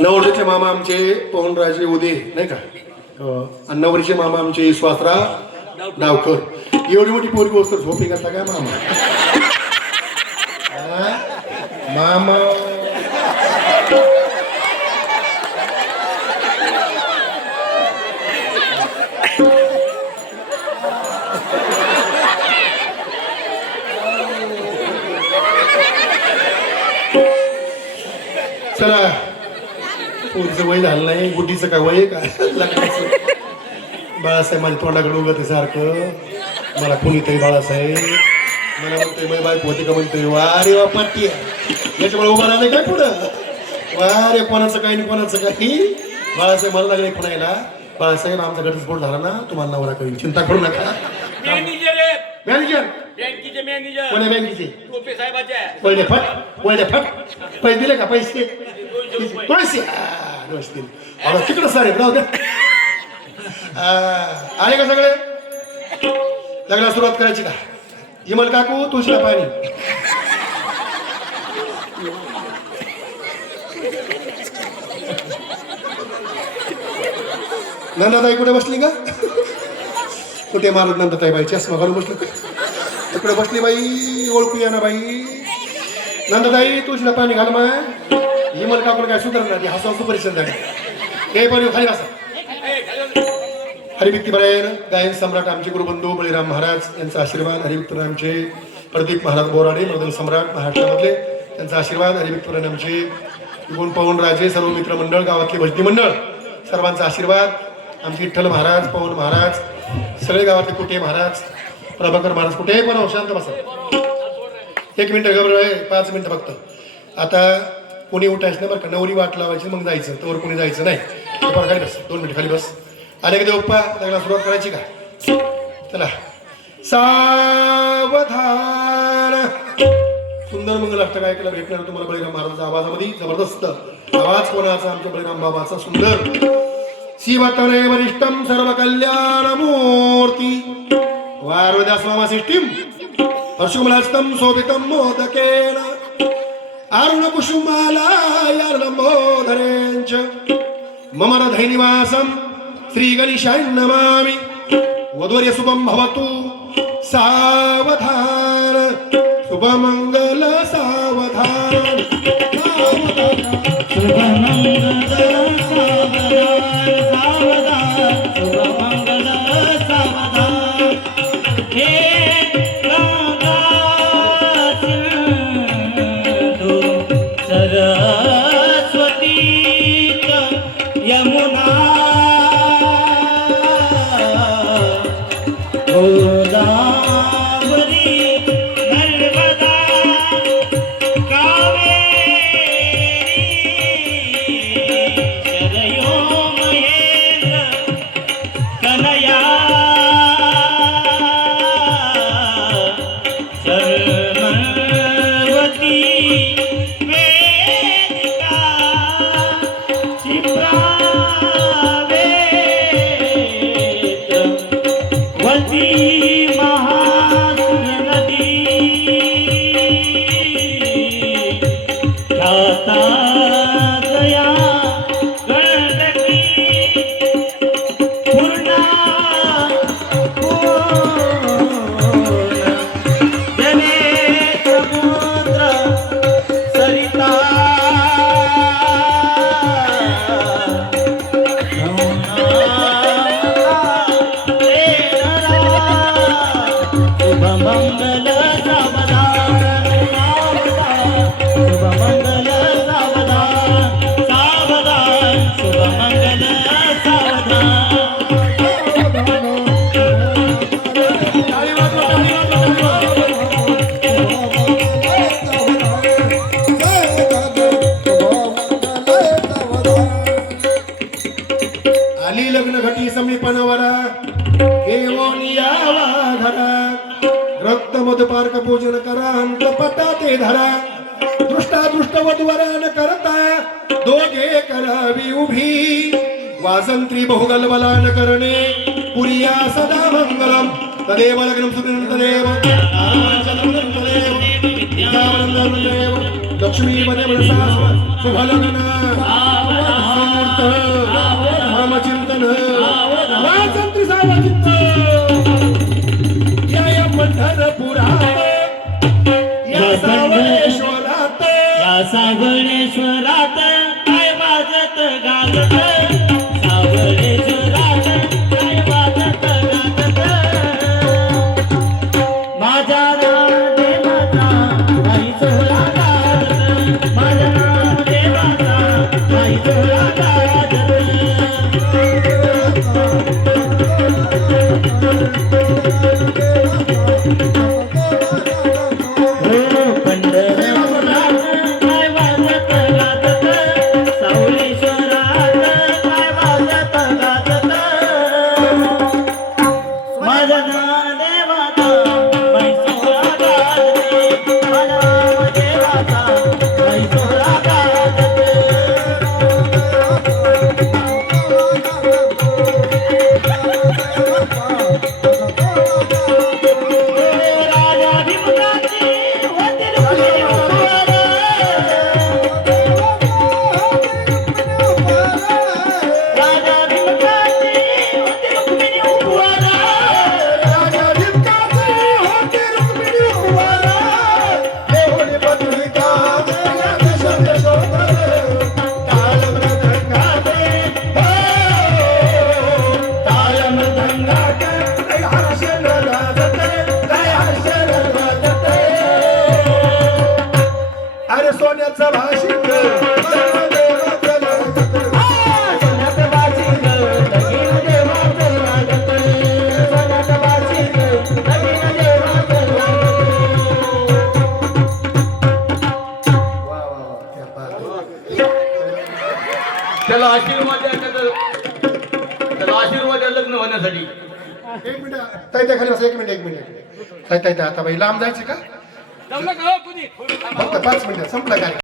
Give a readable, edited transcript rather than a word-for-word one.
नवरदेवचे मामा आमचे पवनराजे उदे नाही का, आणि नवरीचे मामा आमचे विश्वासराव डावकर. एवढी मोठी पोरी गोष्ट झोपी करता काय मामा? मामा चला, पोरीचं वय झालं नाही, गुड्डीचं काय वय का लग्नाचं. बाळासाहेब माझ्या तोंडाकडे उगत आहे सारखं, मला कोणी तरी बाळासाहेब मला म्हणतोय मै बायको होती का म्हणतोय. वा रे वा पाठी याच्यामुळे उभा राहिलं काय पुढं. वा रे कोणाचं काही नाही कोणाचं काही. बाळासाहेब मला लागले म्हणायला, बाळासाहेब आमचा घटस्फोट झाला ना तुम्हाला नवरा करीन, चिंता करू नका. मॅनेजर बँकेचे मॅनेजर कोण्या बँकेचे? टोपे साहेबाचे. पहिले फट पैसे दिले का? पैसे पैसे दिले तिकडं सारे राहू द्या. आले का सगळे? लग्नाला सुरुवात करायची का? इमल काकू तुळशीला पाणी. नंदाताई कुठे बसली का? कुठे मारत नंदाताई बाई? चष्मा घालून बसली तिकडे बसली बाई, ओळखू या ना बाई. नंदाताई तुळशीला पाणी घाल. मग इमल काकूला काय सुधारणार ती हसू हसू परीक्षण झाली. हे पण खाली बसा. हरिभक्तीपरायण गायन सम्राट आमचे गुरुबंधू बळीराम महाराज यांचा आशीर्वाद. हरिभक्तरामचे प्रदीप महाराज बोराडे मृदंग सम्राट महाराष्ट्रामधले त्यांचा आशीर्वाद. हरिभक्तपरायण आमचे गुण पवनराजे सर्व मित्रमंडळ गावातले भजनी मंडळ सर्वांचा आशीर्वाद. आमचे विठ्ठल महाराज पवन महाराज सगळे गावातले कुठे महाराज प्रभाकर महाराज कुठे पण शांत बसा. 1 मिनिट घबरा आहे, 5 मिनिटं फक्त. आता कोणी उठायचं नाही बरं का, नवरी वाट लावायची मग जायचं, तोवर कोणी जायचं नाही. खाली बस, 2 मिनिट खाली बस. आले का देवप्पा? लग्नाला सुरुवात करायची का? चला. सावधान. सुंदर मंगल अष्टक ऐकायला भेटणार तुम्हाला बळीराम महाराजांच्या आवाजामध्ये. जबरदस्त आवाज कोणाचा? आमच्या बळीराम बाबाचा सुंदर. शिवतने वरिष्ठम सर्व कल्याण मूर्ती वारुद्या स्वामा सिष्टिम हर्षुमलस्तम शोभितम मोदकेन अरुण कुसुमालयार्णमोदरेंच मम हृदयनिवासं श्री गणेशाय नमामि. वधूर्य शुभं भवतु. सावधान शुभमंगल सावधान. शुभमंगल सावधान सावधान शुभमंगल सावधान. हे गंगा सिंधू सरस्वती यमुना गोदावरी नर्मदा कावेरी शरयो महेंद्र कनया सरस्वती वेदिका क्षिप्रा वती महासुर नदी ख्याता दया गणकी पूर्णा जने समुद्र सरिता मंगल सावधान शुभ मंगल सावधान सावधान शुभ मंगल सावधान. आली लग्न घटी समीपनावरा घेऊन यावा घरा. रक्त मधुपार्क पूजन करा अंतपटा ते धरा. दृष्टा दृष्ट वधूवरा न करता दोघे करावी उभी. वासंत्री बहुगल बला न करणे पुरिया सदा मंगलम. तदेव लग्नम सुदिनं तदेव लक्ष्मी पदे शुभ लग्न. सावळेश्वरात काय वाजत गाजत सावळेश्वरात काय वाजत गाजत माझ्या देवाचा आई सोहळा गाजत माझ्या देवाचा आई सोहळा गाजत अरे सोन्याचा भाषिक त्याला आशीर्वाद द्या त्याला आशीर्वाद द्या लग्न होण्यासाठी. एक मिनिट ताई त्या खाली बसा. एक मिनिट ताई आता बाई लांब जायचं का जमलं का हो कुणी? फक्त 5 मिनिटं संपला काय